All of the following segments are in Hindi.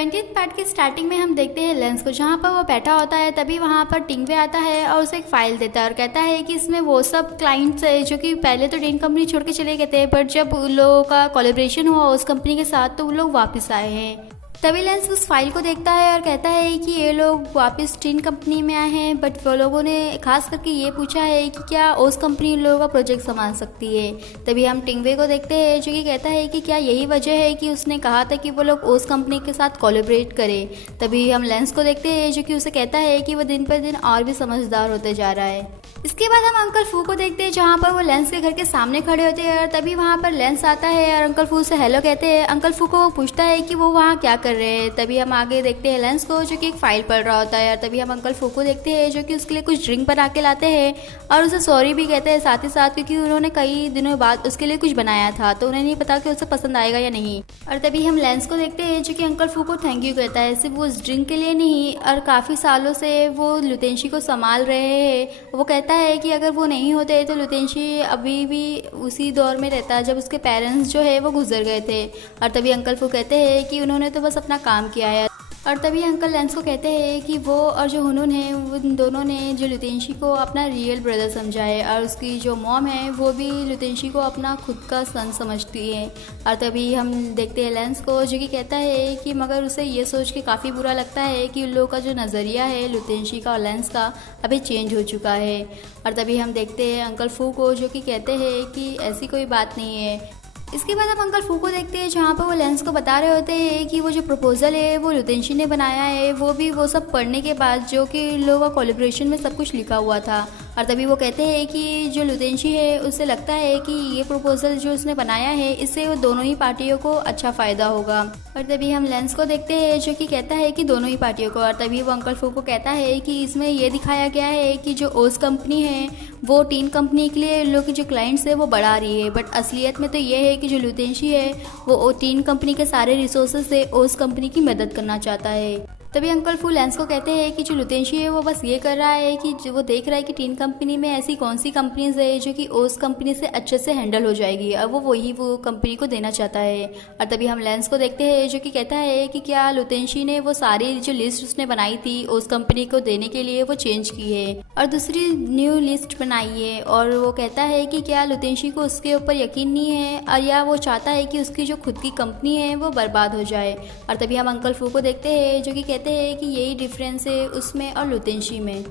20th पार्ट की स्टार्टिंग में हम देखते हैं लेंस को, जहाँ पर वो बैठा होता है। तभी वहाँ पर टिंगवे आता है और उसे एक फ़ाइल देता है और कहता है कि इसमें वो सब क्लाइंट्स है जो कि पहले तो टीन कंपनी छोड़ के चले गए थे, बट जब उन लोगों का कोलैबोरेशन हुआ उस कंपनी के साथ तो वो लोग वापस आए हैं। तभी लेंस उस फाइल को देखता है और कहता है कि ये लोग वापस टीन कंपनी में आए हैं, बट वो लोगों ने खास करके ये पूछा है कि क्या ओस कंपनी उन लोगों का प्रोजेक्ट संभाल सकती है। तभी हम टिंगवे को देखते हैं जो कि कहता है कि क्या यही वजह है कि उसने कहा था कि वो लोग ओस कंपनी के साथ कोलैबोरेट करें। तभी हम लेंस को देखते हैं जो कि उसे कहता है कि वो दिन पर दिन और भी समझदार होते जा रहा है। इसके बाद हम अंकल फू को देखते हैं जहाँ पर वो लेंस के घर के सामने खड़े होते हैं और तभी वहाँ पर लेंस आता है और अंकल फू से हेलो कहते हैं। अंकल फू को वो पूछता है कि वो वहाँ क्या कर रहे हैं। तभी हम आगे देखते हैं लेंस को जो कि एक फाइल पढ़ रहा होता है और तभी हम अंकल फू को देखते हैं जो कि उसके लिए कुछ ड्रिंक बना के लाते हैं और उसे सॉरी भी कहते हैं साथ ही साथ, क्योंकि उन्होंने कई दिनों बाद उसके लिए कुछ बनाया था तो उन्हें नहीं पता कि उसे पसंद आएगा या नहीं। और तभी हम लेंस को देखते हैं जो कि अंकल फू को थैंक यू कहता है, सिर्फ वो उस ड्रिंक के लिए नहीं और काफ़ी सालों से वो लुतेंशी को संभाल रहे हैं। वो कहता है कि अगर वो नहीं होते तो लुतेंशी अभी भी उसी दौर में रहता जब उसके पेरेंट्स जो है वो गुजर गए थे। और तभी अंकल फू कहते हैं कि उन्होंने तो बस अपना काम किया है। और तभी अंकल लेंस को कहते हैं कि वो और जो हुनून है उन दोनों ने जो लुतेंशी को अपना रियल ब्रदर समझा है और उसकी जो मॉम है वो भी लुतेंशी को अपना खुद का सन समझती है। और तभी हम देखते हैं लेंस को जो कि कहता है कि मगर उसे ये सोच के काफ़ी बुरा लगता है कि उन लोगों का जो नज़रिया है लुतेंशी का और लेंस का अभी चेंज हो चुका है। और तभी हम देखते हैं अंकल फू को जो कि कहते हैं कि ऐसी कोई बात नहीं है। इसके बाद हम अंकल फू को देखते हैं जहाँ पर वो लेंस को बता रहे होते हैं कि वो जो प्रपोज़ल है वो लुतेंशी ने बनाया है, वो भी वो सब पढ़ने के बाद जो कि लोगों का कोलैबोरेशन में सब कुछ लिखा हुआ था। और तभी वो कहते हैं कि जो लुतेंशी है उससे लगता है कि ये प्रपोज़ल जो उसने बनाया है इससे वो दोनों ही पार्टियों को अच्छा फ़ायदा होगा। और तभी हम लेंस को देखते हैं जो कि कहता है कि दोनों ही पार्टियों को। और तभी वो अंकल फू को कहता है कि इसमें ये दिखाया गया है कि जो ओस कंपनी है वो टीन कंपनी के लिए लोग के जो क्लाइंट्स है वो बढ़ा रही है, बट असलियत में तो ये है कि जो लुतेंशी है वो टीन कंपनी के सारे रिसोर्सेज से ओस कंपनी की मदद करना चाहता है। तभी अंकल फू लेंस को कहते हैं कि जो लुतेंशी है वो बस ये कर रहा है कि जो वो देख रहा है कि टीन कंपनी में ऐसी कौन सी कंपनीज है जो कि ओस कंपनी से अच्छे से हैंडल हो जाएगी और वो कंपनी को देना चाहता है। और तभी हम लेंस को देखते हैं जो कि कहता है कि क्या लुतेंशी ने वो सारी जो लिस्ट उसने बनाई थी ओस कंपनी को देने के लिए वो चेंज की है और दूसरी न्यू लिस्ट बनाई है। और वो कहता है कि क्या लुतेंशी को उसके ऊपर यकीन नहीं है और या वो चाहता है कि उसकी जो खुद की कंपनी है वो बर्बाद हो जाए। और तभी हम अंकल फू को देखते हैं जो कि कहते हैं कि यही डिफरेंस है उसमें और लुतेंशी में।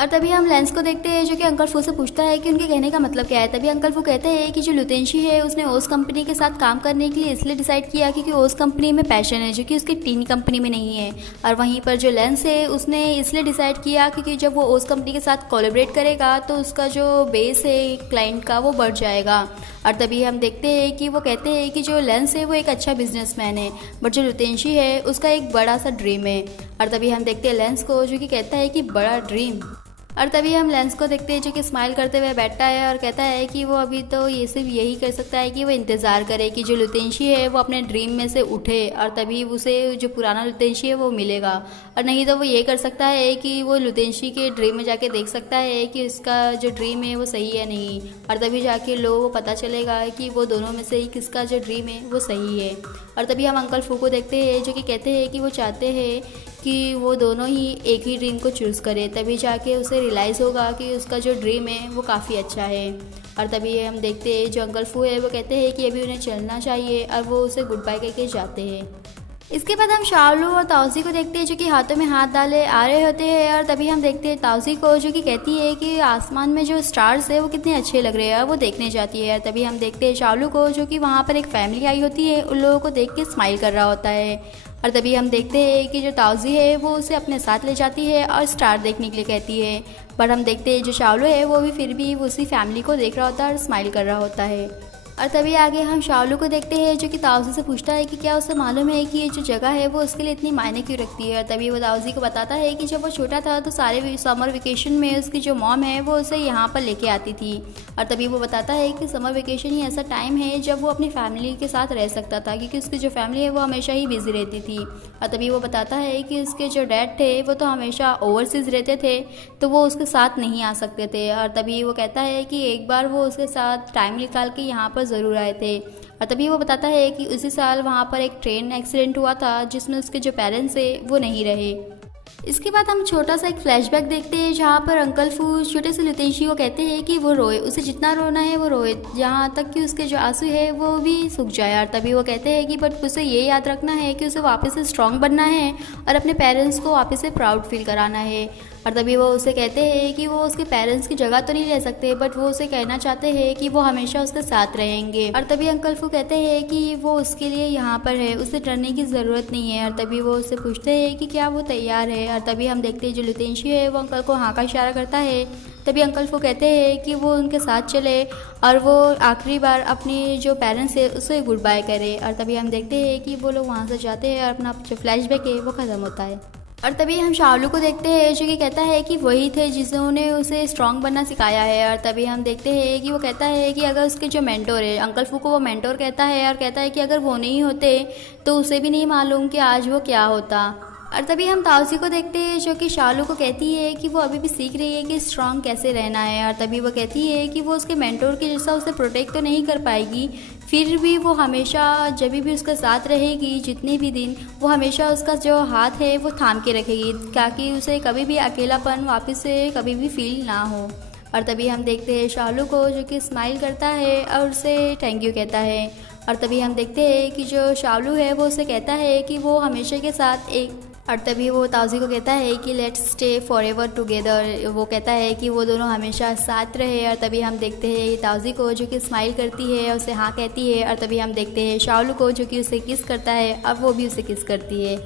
और तभी हम लेंस को देखते हैं जो कि अंकल फू से पूछता है कि उनके कहने का मतलब क्या है। तभी अंकल फू कहते हैं कि जो लुतेंशी है उसने ओस कंपनी के साथ काम करने के लिए इसलिए डिसाइड किया क्योंकि ओस कंपनी में पैशन है जो कि उसकी टीन कंपनी में नहीं है। और वहीं पर जो लेंस है उसने इसलिए डिसाइड किया क्योंकि जब वो ओस कंपनी के साथ कोलैबोरेट करेगा तो उसका जो बेस है क्लाइंट का वो बढ़ जाएगा। और तभी हम देखते हैं कि वो कहते हैं कि जो लेंस है वो एक अच्छा बिजनेसमैन है, बट जो लुतेंशी है उसका एक बड़ा सा ड्रीम है। और तभी हम देखते हैं लेंस को जो कि कहता है कि बड़ा ड्रीम। और तभी हम लेंस को देखते हैं जो कि स्माइल करते हुए बैठता है और कहता है कि वो अभी तो ये सिर्फ यही कर सकता है कि वो इंतज़ार करे कि जो लुतेंशी है वो अपने ड्रीम में से उठे और तभी उसे जो पुराना लुतेंशी है वो मिलेगा। और नहीं तो वो ये कर सकता है कि वो लुतेंशी के ड्रीम में जाके देख सकता है कि उसका जो ड्रीम है वो सही है नहीं, और तभी जाके लोगों को पता चलेगा कि वो दोनों में से ही किसका जो ड्रीम है वो सही है। और तभी हम अंकल फू को देखते हैं जो कि कहते हैं कि वो चाहते हैं कि वो दोनों ही एक ही ड्रीम को चूज़ करे, तभी जाके उसे रियलाइज़ होगा कि उसका जो ड्रीम है वो काफ़ी अच्छा है। और तभी हम देखते हैं जो अंकल फू है वो कहते हैं कि अभी उन्हें चलना चाहिए और वो उसे गुड बाय करके जाते हैं। इसके बाद हम शाओलू और ताउजी को देखते हैं जो कि हाथों में हाथ डाले आ रहे होते हैं। और तभी हम देखते हैं ताउजी को जो कि कहती है कि आसमान में जो स्टार्स है वो कितने अच्छे लग रहे हैं और वो देखने जाती है। और तभी हम देखते हैं शाओलू को जो कि वहाँ पर एक फैमिली आई होती है, उन लोगों को देख के स्माइल कर रहा होता है। और तभी हम देखते हैं कि जो ताउजी है वो उसे अपने साथ ले जाती है और स्टार देखने के लिए कहती है, बट हम देखते हैं जो शाओलू है वो भी फिर भी उसी फैमिली को देख रहा होता है और स्माइल कर रहा होता है। और तभी आगे हम शाओलू को देखते हैं जो कि ताउजी से पूछता है कि क्या उसे मालूम है कि ये जो जगह है वो उसके लिए इतनी मायने क्यों रखती है। और तभी वो ताउजी को बताता है कि जब वो छोटा था तो सारे समर वेकेशन में उसकी जो मॉम है वो उसे यहाँ पर लेके आती थी। और तभी वो बताता है कि समर वेकेशन ही ऐसा टाइम है जब वो अपनी फैमिली के साथ रह सकता था, क्योंकि उसकी जो फैमिली है वो हमेशा ही बिजी रहती थी। और तभी वो बताता है कि उसके जो डैड थे वो तो हमेशा ओवरसीज़ रहते थे तो वो उसके साथ नहीं आ सकते थे। और तभी वो कहता है कि एक बार वो उसके साथ टाइम निकाल के यहाँ पर पर ज़रूर आए थे। और तभी वो बताता है कि उसी साल वहाँ पर एक ट्रेन एक्सीडेंट हुआ था जिसमें उसके जो पेरेंट्स थे वो नहीं रहे। इसके बाद हम छोटा सा एक फ्लैशबैक देखते हैं जहाँ पर अंकल फू छोटे से लितेशी को कहते हैं कि वो रोए, उसे जितना रोना है वो रोए, जहाँ तक कि उसके जो आंसू है वो भी सूख जाए। और तभी वो कहते हैं कि बट उसे ये याद रखना है कि उसे वापस से स्ट्रांग बनना है और अपने पेरेंट्स को वापस से प्राउड फील कराना है। और तभी वो उसे कहते हैं कि वो उसके पेरेंट्स की जगह तो नहीं ले सकते, बट वो उसे कहना चाहते हैं कि वो हमेशा उसके साथ रहेंगे। और तभी अंकल फू कहते हैं कि वो उसके लिए यहाँ पर है, उसे डरने की ज़रूरत नहीं है। और तभी वो उससे पूछते हैं कि क्या वो तैयार है। और तभी हम देखते हैं जो लितेशी है वो अंकल को हाँ का इशारा करता है। तभी अंकल फू कहते हैं कि वो उनके साथ चले और वो आखिरी बार अपनी जो पेरेंट्स है उसे गुड बाय करे। और तभी हम देखते हैं कि वो लोग वहाँ से जाते हैं और अपना जो फ्लैशबैक है वो ख़त्म होता है। और तभी हम शाओलू को देखते हैं जो कि कहता है कि वही थे जिन्होंने उसे स्ट्रांग बनना सिखाया है। और तभी हम देखते हैं कि वो कहता है कि अगर उसके जो मेंटोर है, अंकल फू को वो मेंटोर कहता है और कहता है कि अगर वो नहीं होते तो उसे भी नहीं मालूम कि आज वो क्या होता। और तभी हम ताउसी को देखते हैं जो कि शाओलू को कहती है कि वो अभी भी सीख रही है कि स्ट्रांग कैसे रहना है। और तभी वो कहती है कि वो उसके मेंटोर के जैसा उसे प्रोटेक्ट तो नहीं कर पाएगी, फिर भी वो हमेशा जब भी उसके साथ रहेगी जितने भी दिन, वो हमेशा उसका जो हाथ है वो थाम के रखेगी ताकि उसे कभी भी अकेलापन वापस से कभी भी फील ना हो। और तभी हम देखते हैं शाओलू को जो कि स्माइल करता है और उसे थैंक यू कहता है। और तभी हम देखते हैं कि जो शाओलू है वो उसे कहता है कि वो हमेशा के साथ एक, और तभी वो ताउसी को कहता है कि let's stay for ever together, वो कहता है कि वो दोनों हमेशा साथ रहे। और तभी हम देखते हैं ताउसी को जो कि स्माइल करती है और उसे हाँ कहती है। और तभी हम देखते हैं शाओलू को जो कि उसे किस करता है और वो भी उसे किस करती है।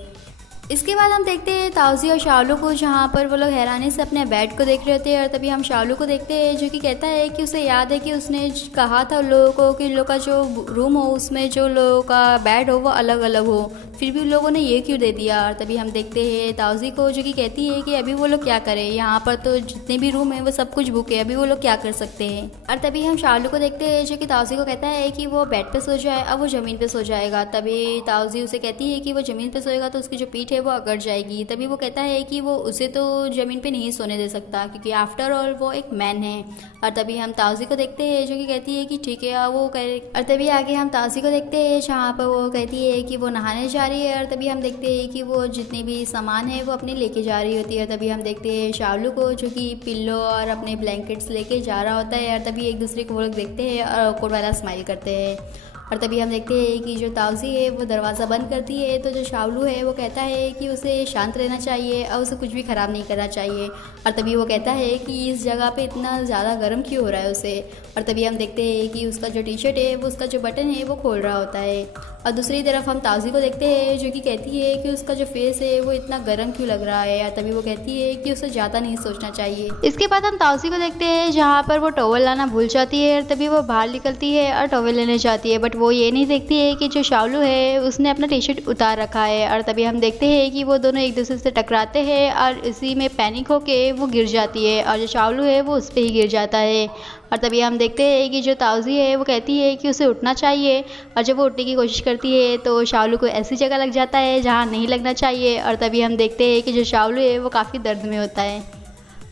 इसके बाद हम देखते हैं ताउसी और शाओलू को जहाँ पर वो लोग हैरानी से अपने बेड को देख रहे होते हैं। और तभी हम शाओलू को देखते हैं जो कि कहता है कि उसे याद है कि उसने कहा था उन लोगों को कि उन लोग का जो रूम हो उसमें जो लोगों का बेड हो वो अलग अलग हो, फिर भी उन लोगों ने ये क्यों दे दिया। और तभी हम देखते हैं ताउसी को जो कि कहती है कि अभी वो लोग क्या करें, यहाँ पर तो जितने भी रूम है वो सब कुछ बुक है, अभी वो लोग क्या कर सकते हैं। और तभी हम शाओलू को देखते हैं जो कि ताउसी को कहता है कि वो बेड पे सो जाए और वो ज़मीन पे सो जाएगा। तभी ताउसी उसे कहती है कि वो ज़मीन पे सोएगा तो उसकी जो पीठ है वो अकड़ जाएगी। तभी वो कहता है कि वो उसे तो ज़मीन पे नहीं सोने दे सकता क्योंकि आफ्टर ऑल वो एक मैन है। और तभी हम ताउसी को देखते हैं जो कि कहती है कि ठीक है वो करे। और तभी आगे हम ताउसी को देखते हैं जहाँ पर वो कहती है कि वो नहाने जा रही है। और तभी हम देखते हैं कि वो जितने भी सामान है वो अपने लेके जा रही होती है। तभी हम देखते हैं शाओलू को जो कि पिल्लो और अपने ब्लैंकेट्स लेके जा रहा होता है। और तभी एक दूसरे को वो लोग देखते हैं और awkward वाला स्माइल करते हैं। और तभी हम देखते हैं कि जो ताउसी है वो दरवाज़ा बंद करती है तो जो शाओलू है वो कहता है कि उसे शांत रहना चाहिए और उसे कुछ भी ख़राब नहीं करना चाहिए। और तभी वो कहता है कि इस जगह पे इतना ज़्यादा गर्म क्यों हो रहा है उसे। और तभी हम देखते हैं कि उसका जो टी शर्ट है वो उसका जो बटन है वो खोल रहा होता है। और दूसरी तरफ हम ताउसी को देखते हैं जो कि कहती है कि उसका जो फेस है वो इतना गर्म क्यों लग रहा है। और तभी वो कहती है कि उसे ज़्यादा नहीं सोचना चाहिए। इसके बाद हम ताउसी को देखते हैं जहाँ पर वो टॉवल लाना भूल जाती है। और तभी वो बाहर निकलती है और टॉवल लेने जाती है, बट वो ये नहीं देखती है कि जो शाओलू है उसने अपना टी शर्ट उतार रखा है। और तभी हम देखते हैं कि वो दोनों एक दूसरे से टकराते हैं और इसी में पैनिक होके वो गिर जाती है और जो शाओलू है वो उस पर ही गिर जाता है। और तभी हम देखते हैं कि जो ताउसी है वो कहती है कि उसे उठना चाहिए और जब वो उठने की कोशिश करती है तो शाओलू को ऐसी जगह लग जाता है जहाँ नहीं लगना चाहिए। और तभी हम देखते हैं कि जो शाओलू है वो काफ़ी दर्द में होता है।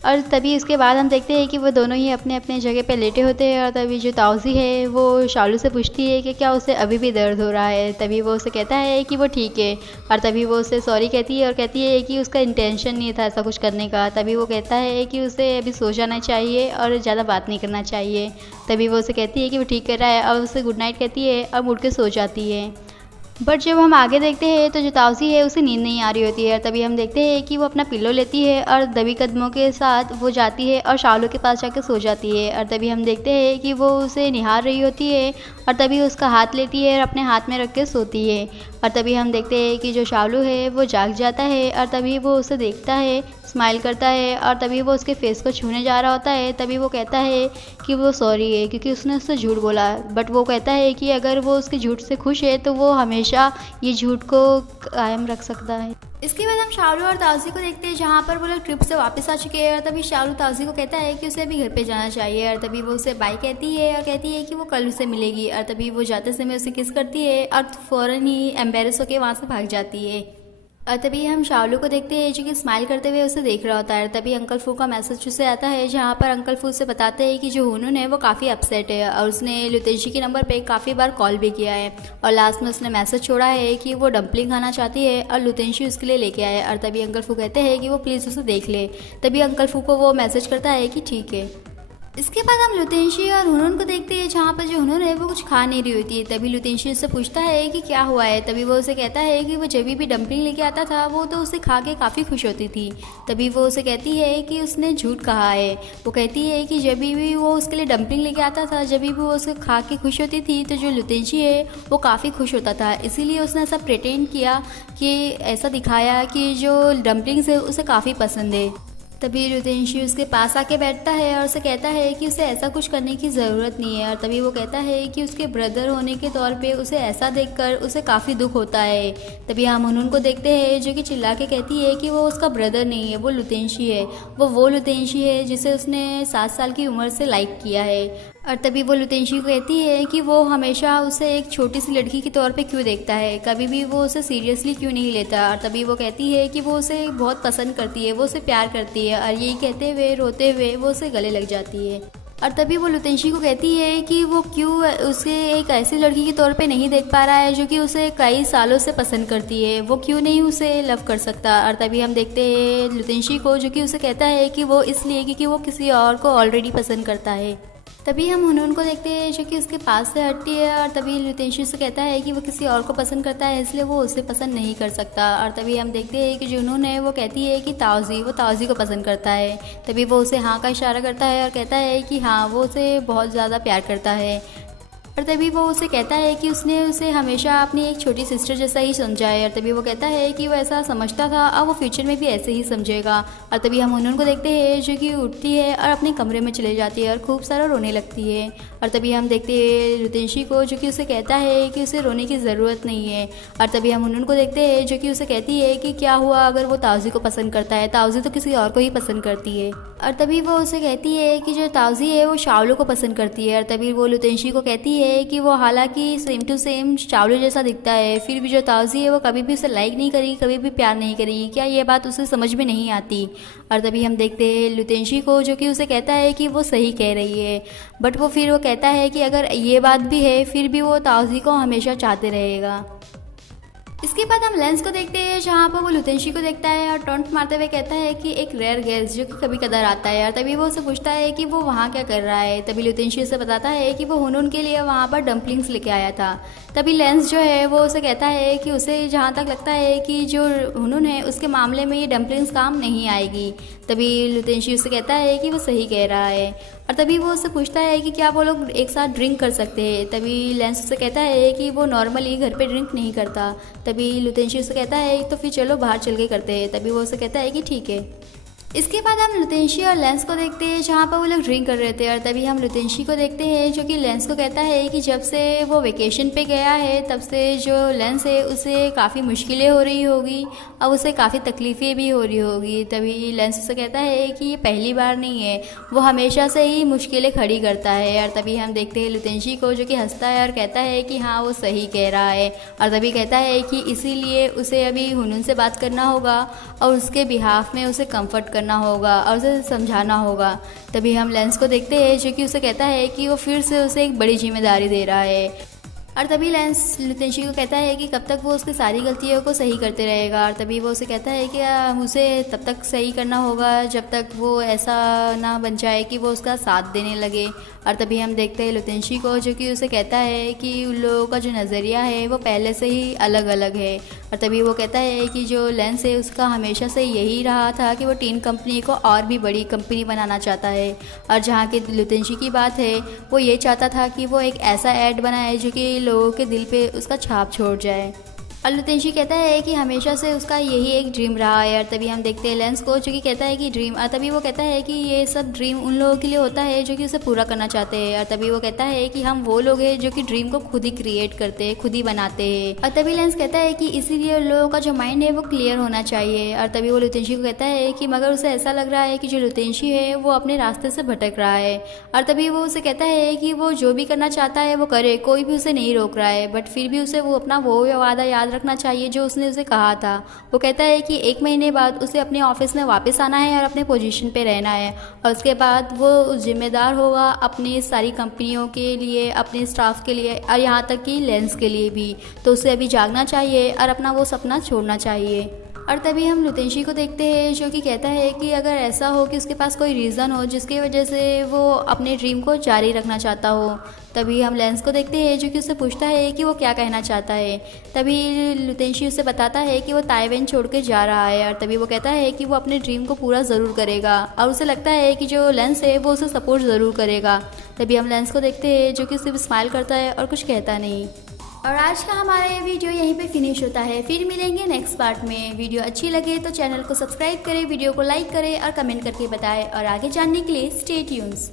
और तभी उसके बाद हम देखते हैं कि वो दोनों ही अपने अपने जगह पे लेटे होते हैं। और तभी जो ताउसी है वो शाओलू से पूछती है कि क्या उसे अभी भी दर्द हो रहा है। तभी वो उसे कहता है कि वो ठीक है। और तभी वो उसे सॉरी कहती है और कहती है कि उसका इंटेंशन नहीं था ऐसा कुछ करने का। तभी वो कहता है कि उसे अभी सो जाना चाहिए और ज़्यादा बात नहीं करना चाहिए। तभी वो उसे कहती है कि वो ठीक कर रहा है और उसे गुड नाइट कहती है और मुड़ के सो जाती है। बट जब हम आगे देखते हैं तो जो ताउसी है उसे नींद नहीं आ रही होती है। तभी हम देखते हैं कि वो अपना पिल्लो लेती है और दबी कदमों के साथ वो जाती है और शाओलू के पास जाकर सो जाती है। और तभी हम देखते हैं कि वो उसे निहार रही होती है और तभी उसका हाथ लेती है और अपने हाथ में रख के सोती है। और तभी हम देखते हैं कि जो शाओलू है वो जाग जाता है और तभी वो उसे देखता है, स्माइल करता है और तभी वो उसके फेस को छूने जा रहा होता है। तभी वो कहता है कि वो सॉरी है क्योंकि उसने उससे झूठ बोला। बट वो कहता है कि अगर वो उसके झूठ से खुश है तो वो हमेशा ये झूठ को कायम रख सकता है। इसके बाद हम शाओलू और ताउसी को देखते हैं जहाँ पर वो लोग ट्रिप से वापस आ चुके हैं। और तभी शाओलू ताउसी को कहता है कि उसे अभी घर पे जाना चाहिए। और तभी वो उसे बाय कहती है और कहती है कि वो कल उसे मिलेगी। और तभी वो जाते समय उसे किस करती है और फ़ौरन ही एम्बेरस होकर वहाँ से भाग जाती है। और तभी हम शाओलू को देखते हैं जो कि स्माइल करते हुए उसे देख रहा होता है। तभी अंकल फू का मैसेज उसे आता है जहाँ पर अंकल फू से बताते हैं कि जो हुनून है वो काफ़ी अपसेट है और उसने लुतेशी के नंबर पे काफ़ी बार कॉल भी किया है और लास्ट में उसने मैसेज छोड़ा है कि वो डम्पलिंग खाना चाहती है और लुतेशी उसके लिए लेके आए। और तभी अंकल फू कहते हैं कि वो प्लीज़ उसे देख ले। तभी अंकल फू को वो मैसेज करता है कि ठीक है। इसके बाद हम लुतेशी और हुनून को देखते हैं जहाँ पर जो हुनून है वो कुछ खा नहीं रही होती है। तभी लुतेशी उससे पूछता है कि क्या हुआ है। तभी वो उसे कहता है कि वो जब भी डम्पलिंग लेके आता था वो तो उसे खा के काफ़ी खुश होती थी। तभी वो उसे कहती है कि उसने झूठ कहा है। वो कहती है कि जब भी वो उसके लिए डम्पलिंग लेके आता था, जब भी वो उसे खा के खुश होती थी तो जो लुतेशी है वो काफ़ी खुश होता था, इसीलिए उसने ऐसा प्रिटेंड किया कि ऐसा दिखाया कि जो डम्पलिंग्स है उसे काफ़ी पसंद है। तभी लुतेशी उसके पास आके बैठता है और उसे कहता है कि उसे ऐसा कुछ करने की ज़रूरत नहीं है। और तभी वो कहता है कि उसके ब्रदर होने के तौर पे उसे ऐसा देखकर उसे काफ़ी दुख होता है। तभी हम हुनून को देखते हैं जो कि चिल्ला के कहती है कि वो उसका ब्रदर नहीं है, वो लुतेशी है। वो लुतेशी है जिसे उसने 7 साल की उम्र से लाइक किया है। और तभी वो लुतेशी को कहती है कि वो हमेशा उसे एक छोटी सी लड़की के तौर पे क्यों देखता है, कभी भी वो उसे सीरियसली क्यों नहीं लेता। और तभी वो कहती है कि वो उसे बहुत पसंद करती है, वो उसे प्यार करती है। और यही कहते हुए रोते हुए वो उसे गले लग जाती है। और तभी वो लुतेशी को कहती है कि वो क्यों उसे एक ऐसी लड़की के तौर पे नहीं देख पा रहा है जो कि उसे कई सालों से पसंद करती है, वो क्यों नहीं उसे लव कर सकता। और तभी हम देखते हैं लुतेशी को जो कि उसे कहता है कि वो इसलिए क्योंकि वो किसी और को ऑलरेडी पसंद करता है। तभी हम हुनून को देखते हैं जो कि उसके पास से हटती है और तभी लुतेशी से कहता है कि वो किसी और को पसंद करता है, इसलिए वो उसे पसंद नहीं कर सकता। और तभी हम देखते हैं कि जुनून है वो कहती है कि वो ताउजी को पसंद करता है। तभी वो उसे हाँ का इशारा करता है और कहता है कि हाँ वो उसे बहुत ज़्यादा प्यार करता है। और तभी वो उसे कहता है कि उसने उसे हमेशा अपनी एक छोटी सिस्टर जैसा ही समझा है। और तभी वो कहता है कि वो ऐसा समझता था और वो फ्यूचर में भी ऐसे ही समझेगा। और तभी हम हुनून को देखते हैं जो कि उठती है और अपने कमरे में चले जाती है और खूब सारा रोने लगती है। और तभी हम देखते हैं लुतेशी को जो कि उसे कहता है कि उसे रोने की ज़रूरत नहीं है। और तभी हम हुनून को देखते हैं जो कि उसे कहती है कि क्या हुआ अगर वो ताउजी को पसंद करता है, ताउजी तो किसी और को ही पसंद करती है। और तभी वो उसे कहती है कि जो ताउजी है वो शाओलू को पसंद करती है। और तभी वो लुतेशी को कहती है कि वो हालांकि सेम टू सेम शाओलू जैसा दिखता है, फिर भी जो ताउजी है वो कभी भी उसे लाइक नहीं करेगी, कभी भी प्यार नहीं करेगी। क्या ये बात उसे समझ में नहीं आती। और तभी हम देखते हैं लुतेशी को जो कि उसे कहता है कि वो सही कह रही है, बट वो फिर वो कहता है कि अगर ये बात भी है फिर भी वो ताउजी को हमेशा चाहते रहेगा। इसके बाद हम लेंस को देखते हैं जहाँ पर वो लुतेशी को देखता है और टॉन्ट मारते हुए कहता है कि एक रेयर गेस्ट जो कि कभी कदार आता है। और तभी वो उसे पूछता है कि वो वहाँ क्या कर रहा है। तभी लुतेशी उसे बताता है कि वो हुनून के लिए वहाँ पर डम्पलिंग्स लेके आया था। तभी लेंस जो है वो उसे कहता है कि उसे जहाँ तक लगता है कि जो हुनून है उसके मामले में ये डम्पलिंग्स काम नहीं आएगी। तभी लुतेशी उसे कहता है कि वो सही कह रहा है। और तभी वो उससे पूछता है कि क्या वो लोग एक साथ ड्रिंक कर सकते हैं। तभी लेंस उससे कहता है कि वो नॉर्मली घर पे ड्रिंक नहीं करता। तभी लुतेशी उससे कहता है तो फिर चलो बाहर चल के करते हैं। तभी वो उसे कहता है कि ठीक है। इसके बाद हम लुतेशी और लेंस को देखते हैं जहाँ पर वो लोग ड्रिंक कर रहे थे। और तभी हम लुतेशी को देखते हैं जो कि लेंस को कहता है कि जब से वो वेकेशन पे गया है तब से जो लेंस है उसे काफ़ी मुश्किलें हो रही होगी और उसे काफ़ी तकलीफ़ें भी हो रही होगी। तभी लेंस उसे कहता है कि ये पहली बार नहीं है, वो हमेशा से ही मुश्किलें खड़ी करता है। और तभी हम देखते हैं लुतेशी को जो कि हंसता है और कहता है कि हाँ वो सही कह रहा है। और तभी कहता है कि इसीलिए उसे अभी हुनून से बात करना होगा और उसके बिहाफ में उसे कम्फर्ट करना होगा और उसे समझाना होगा। तभी हम लेंस को देखते हैं जो कि उसे कहता है कि वो फिर से उसे एक बड़ी जिम्मेदारी दे रहा है। और तभी लेंस लुतेशी को कहता है कि कब तक वो उसकी सारी गलतियों को सही करते रहेगा। और तभी वो उसे कहता है कि उसे तब तक सही करना होगा जब तक वो ऐसा ना बन जाए कि वो उसका साथ देने लगे। और तभी हम देखते हैं लुतेशी को जो कि उसे कहता है कि उन लोगों का जो नज़रिया है वो पहले से ही अलग अलग है। और तभी वो कहता है कि जो लेंस है उसका हमेशा से यही रहा था कि वो टीन कंपनी को और भी बड़ी कंपनी बनाना चाहता है। और जहाँ की लुतेशी की बात है वो ये चाहता था कि वो एक ऐसा ऐड बनाए जो कि लोगों के दिल पे उसका छाप छोड़ जाए। और लुतेशी कहता है कि हमेशा से उसका यही एक ड्रीम रहा है। और तभी हम देखते हैं लेंस को जो कि कहता है कि ड्रीम। और तभी वो कहता है कि ये सब ड्रीम उन लोगों के लिए होता है जो कि उसे पूरा करना चाहते हैं। और तभी वो कहता है कि हम वो लोग हैं जो कि ड्रीम को खुद ही क्रिएट करते हैं, खुद ही बनाते हैं। और तभी लेंस कहता है कि इसीलिए उन लोगों का जो माइंड है वो क्लियर होना चाहिए। और तभी वो लुतेशी को कहता है कि मगर उसे ऐसा लग रहा है कि जो लुतेशी है वो अपने रास्ते से भटक रहा है। और तभी वो उसे कहता है कि वो जो भी करना चाहता है वो करे, कोई भी उसे नहीं रोक रहा है, बट फिर भी उसे वो अपना वो वादा याद रखना चाहिए जो उसने उसे कहा था। वो कहता है कि 1 महीने बाद उसे अपने ऑफिस में वापस आना है और अपने पोजीशन पे रहना है, और उसके बाद वो जिम्मेदार होगा अपनी सारी कंपनियों के लिए, अपने स्टाफ के लिए और यहाँ तक कि लेंस के लिए भी। तो उसे अभी जागना चाहिए और अपना वो सपना छोड़ना चाहिए। और तभी हम लुतेशी को देखते हैं जो कि कहता है कि अगर ऐसा हो कि उसके पास कोई रीज़न हो जिसकी वजह से वो अपने ड्रीम को जारी रखना चाहता हो। तभी हम लेंस को देखते हैं जो कि उससे पूछता है कि वो क्या कहना चाहता है। तभी लुतेशी उसे बताता है कि वो ताइवान छोड़ के जा रहा है, और तभी वो कहता है कि वो अपने ड्रीम को पूरा ज़रूर करेगा, और उसे लगता है कि जो लेंस है वो उसे सपोर्ट ज़रूर करेगा। तभी हम लेंस को देखते हैं जो कि सिर्फ स्माइल करता है और कुछ कहता नहीं। और आज का हमारा ये वीडियो यहीं पे फिनिश होता है। फिर मिलेंगे नेक्स्ट पार्ट में। वीडियो अच्छी लगे तो चैनल को सब्सक्राइब करें, वीडियो को लाइक करें और कमेंट करके बताएं, और आगे जानने के लिए स्टे ट्यून्स।